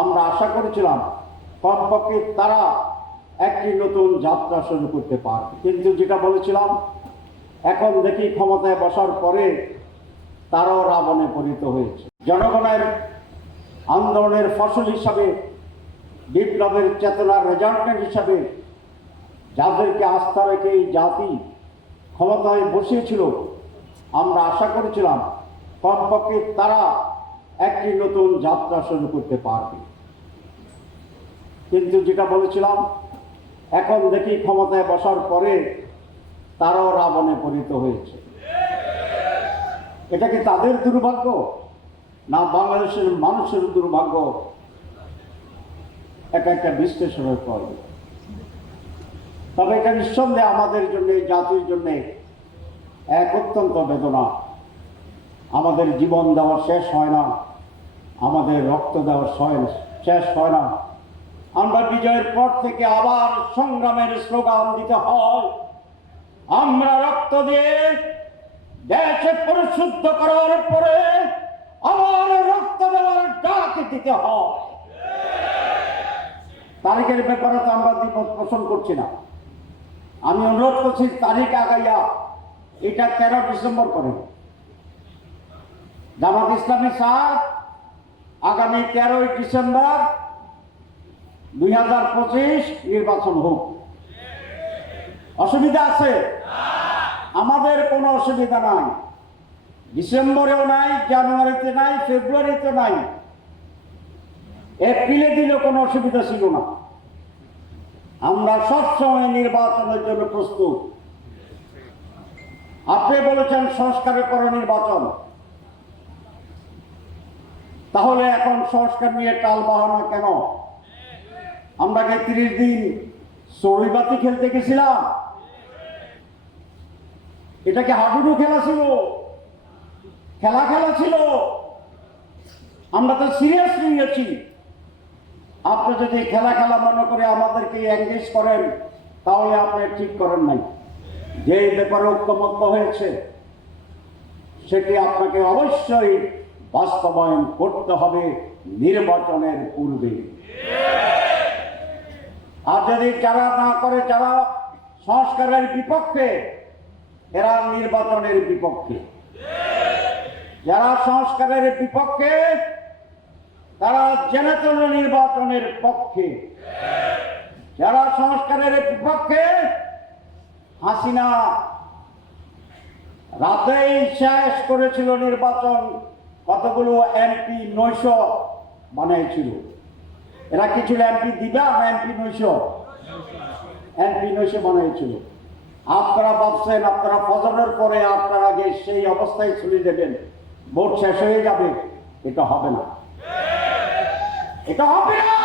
আমরা আশা করেছিলাম কমপক্ষে তারা একটি নতুন যাত্রা শুরু করতে পারবে। কিন্তু যেটা বলেছিলাম, এখন দেখি ক্ষমতায় বসার পরে তারাও রাবণে পরিণত হয়েছে। জনগণের আন্দোলনের ফসল হিসাবে, বিপ্লবের চেতনার রেজাল্টেন্ট হিসাবে যাদেরকে আস্থা রেখে এই জাতি ক্ষমতায় বসিয়েছিল, আমরা আশা করেছিলাম কমপক্ষে তারা একটি নতুন যাত্রা শুরু করতে পারবে। কিন্তু যেটা বলেছিলাম, এখন দেখি ক্ষমতায় বসার পরে তারাও রাবণে পরিণত হয়েছে। এটা কি তাদের দুর্ভাগ্য? না বাংলাদেশের মানুষের দুর্ভাগ্য? এটা একটা বিশ্লেষণের প্রয়োজন তবে এটা নিঃসন্দেহে আমাদের জন্য জাতির জন্য এক অত্যন্ত বেদনা। আমাদের জীবন দেওয়া শেষ হয় না। আমাদের রক্ত দেওয়া শয়- শেষ হয় না। আমরা বিজয়ের পর থেকে আবার সংগ্রামের স্লোগান দিতে হয়। আমরা রক্ত দিয়ে দেশে পরিশুদ্ধ করার পরে আবার রক্ত দেওয়ার ডাক দিতে হয়। তারিখের ব্যাপারে তো আমরা দ্বিমত পোষণ করছি না। আমি অনুরোধ করছি, তারিখ আগাইয়া এটা তেরো ডিসেম্বর করে। জামাত ইসলামী সাত আগামী তেরোই ডিসেম্বর দুই হাজার পঁচিশ নির্বাচন হোক। অসুবিধা আছে? আমাদের কোনো অসুবিধা নাই। ডিসেম্বরেও নাই, জানুয়ারিতে নাই, ফেব্রুয়ারিতে নাই। এপ্রিলে দিলেও কোনো অসুবিধা ছিল না। আমরা সবসময় নির্বাচনের জন্য প্রস্তুত। আপনি বলেছেন সংস্কারের পর নির্বাচন। তাহলে এখন সংস্কার নিয়ে টাল বাহানো কেন? আমরা কি তিরিশ দিন চড়ুইবাতি খেলতে গেছিলাম? এটা কি হাডুডু খেলা ছিল? খেলা খেলা ছিল? আমরা তো সিরিয়াস নিয়েছি আপনি যদি খেলা খেলা মনে করে আমাদেরকে এঙ্গেজ করেন, তাহলে আপনি ঠিক করেন নাই। যে ব্যাপারে ঐক্যমত্য হয়েছে, সেটি আপনাকে অবশ্যই বাস্তবায়ন করতে হবে নির্বাচনের পূর্বে। আর যদি যারা না করে, যারা সংস্কারের বিপক্ষে, এরা নির্বাচনের বিপক্ষে। যারা সংস্কারের বিপক্ষে, তারা জেনেতন নির্বাচনের পক্ষে। যারা সংস্কারের বিপক্ষে, হাসিনা রাতেই শেষ করেছিল নির্বাচন। কতগুলো এমপি নৈশ বানিয়েছিল এরা কি ছিল এমপি দিবা না এমপি নৈশ এমপি নৈশ বানিয়েছিল আপনারা ভাবছেন, আপনারা ফজরের পরে আপনারা আগে সেই অবস্থায় চলে দেবেন। ভোট শেষ হয়ে যাবে। এটা হবে না। এটা হবে না!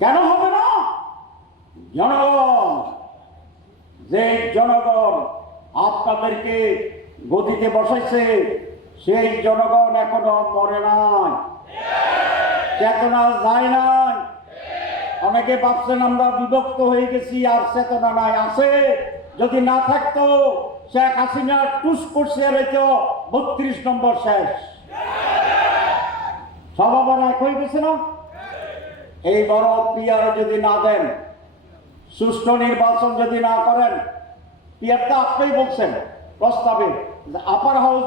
কেন হবে না? জনগণ যে জনগণ আপনাদেরকে গদিতে বসাইছে, সেই জনগণ এখনও মরে নাই। চেতনা যায় নাই। অনেকে ভাবছেন আমরা বিভক্ত হয়ে গেছি, আর চেতনা নাই। আছে, যদি না থাকতো, শেখ হাসিনা টুস করছে রেখে বত্রিশ নম্বর শেষ। সব আবার এক হয়ে গেছে না? এই বড় পিয়ার যদি না দেন সুষ্ঠু নির্বাচন যদি না করেন পিয়ারটা আপনি বলছেন, প্রস্তাবে upper house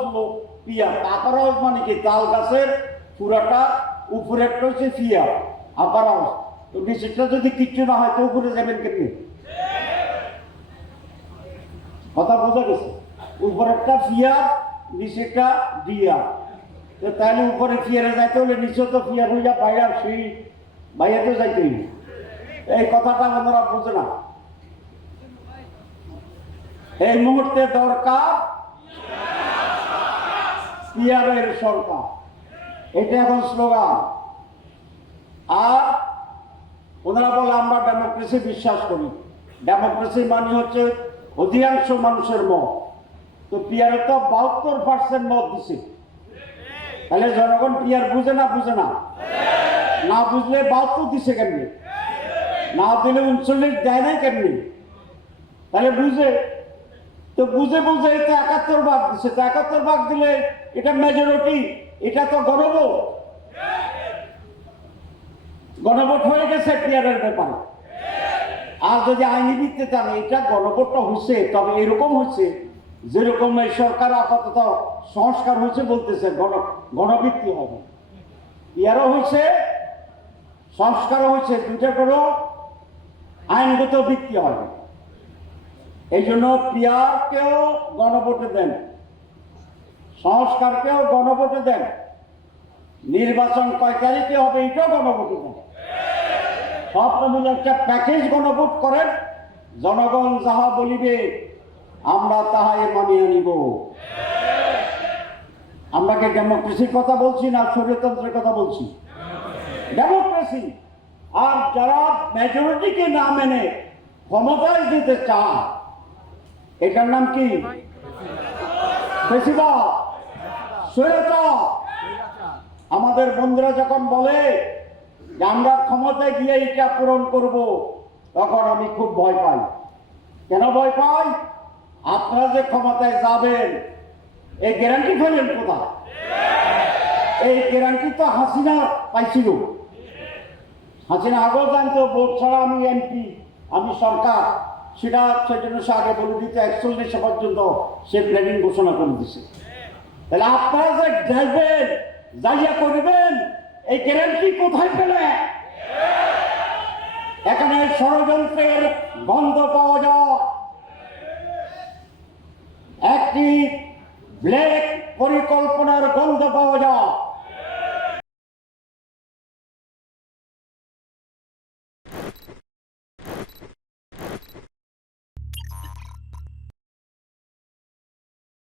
peer upper house মানে কি? তাল গাছের পুরাটা উপরেরটা হচ্ছে পিয়ার আপার হাউস তো নিচেরটা যদি কিচ্ছু না হয়, তো উপরে যাবেন কেমনি? কথা বোঝা গেছে? উপরেরটা ফিয়ার নিচেরটা ডিয়ার। তো তাহলে উপরে ফিয়ারে যাইতে হলে নিচে তো ফিয়ার হইয়া বাইরে সেই বাইরে তো যাইতে হইবে। এই কথাটা ওনারা বোঝে না। এই মুহূর্তে দরকার পিয়ারের সরকার এটা এখন স্লোগান। আর ওনারা বলে, আমরা ডেমোক্রেসি বিশ্বাস করি। ডেমোক্রেসি মানে হচ্ছে অধিকাংশ মানুষের মত। তো পিয়ারে তো বাহাত্তর পার্সেন্ট মত দিছে। তাহলে জনগণ পিয়ার বুঝে না বুঝে না? না বুঝলে বাহাত্তর দিছে কেমনি? না দিলে উনচল্লিশ দেয় নাই কেমনি? তাহলে বুঝে, তো বুঝে বুঝে এটা একাত্তর ভাগ দিচ্ছে তো একাত্তর ভাগ দিলে এটা মেজরিটি এটা তো গণভোট। গণভোট হয়ে গেছে পিয়ারের ব্যাপারে। আর যদি আইনি ভিত্তিতে চান এটা গণভোটটা হচ্ছে তবে এরকম হচ্ছে যেরকম এই সরকার আপাতত সংস্কার হচ্ছে বলতেছে, গণ, গণভিত্তি হবে। ইয়ারও হয়েছে সংস্কারও হয়েছে দুইটা করে আইনগত ভিত্তি হবে এই জন্য পিয়ারকেও গণভোটে দেন, সংস্কারকেও গণভোটে দেন, নির্বাচন কয় তারিখে হবে এটাও গণভোটে দেন। সব মিলে একটা প্যাকেজ গণভোট করেন, জনগণ যাহা বলিবে, আমরা তাহাই মানিয়ে নিব। আমরা কি ডেমোক্রেসির কথা বলছি না স্বৈরতন্ত্রের কথা বলছি? ডেমোক্রেসি! আর যারা মেজরিটিকে না মেনে ক্ষমতায় দিতে চায়, এটার নাম কি? আমাদের বন্ধুরা যখন বলে যে আমরা ক্ষমতায় গিয়ে এটা পূরণ করব, তখন আমি খুব ভয় পাই। কেন ভয় পাই? আপনারা যে ক্ষমতায় যাবেন, এই গ্যারান্টি পেলেন কোথায়? এই গ্যারান্টি তো হাসিনা পাইছিল। হাসিনা আগেও জানতো, ভোট ছাড়া আমি এমপি, আমি সরকার। সেটা, সেজন্য সে আগে বলে দিতে, একচল্লিশে পর্যন্ত সে প্ল্যানিং ঘোষণা করে দিছে। তাহলে আপনারা যে যাইবেন যাইয়া করবেন, এই গ্যারান্টি কোথায় পেলে? এখানে ষড়যন্ত্রের গন্ধ পাওয়া যায় একটি ব্ল্যাক পরিকল্পনা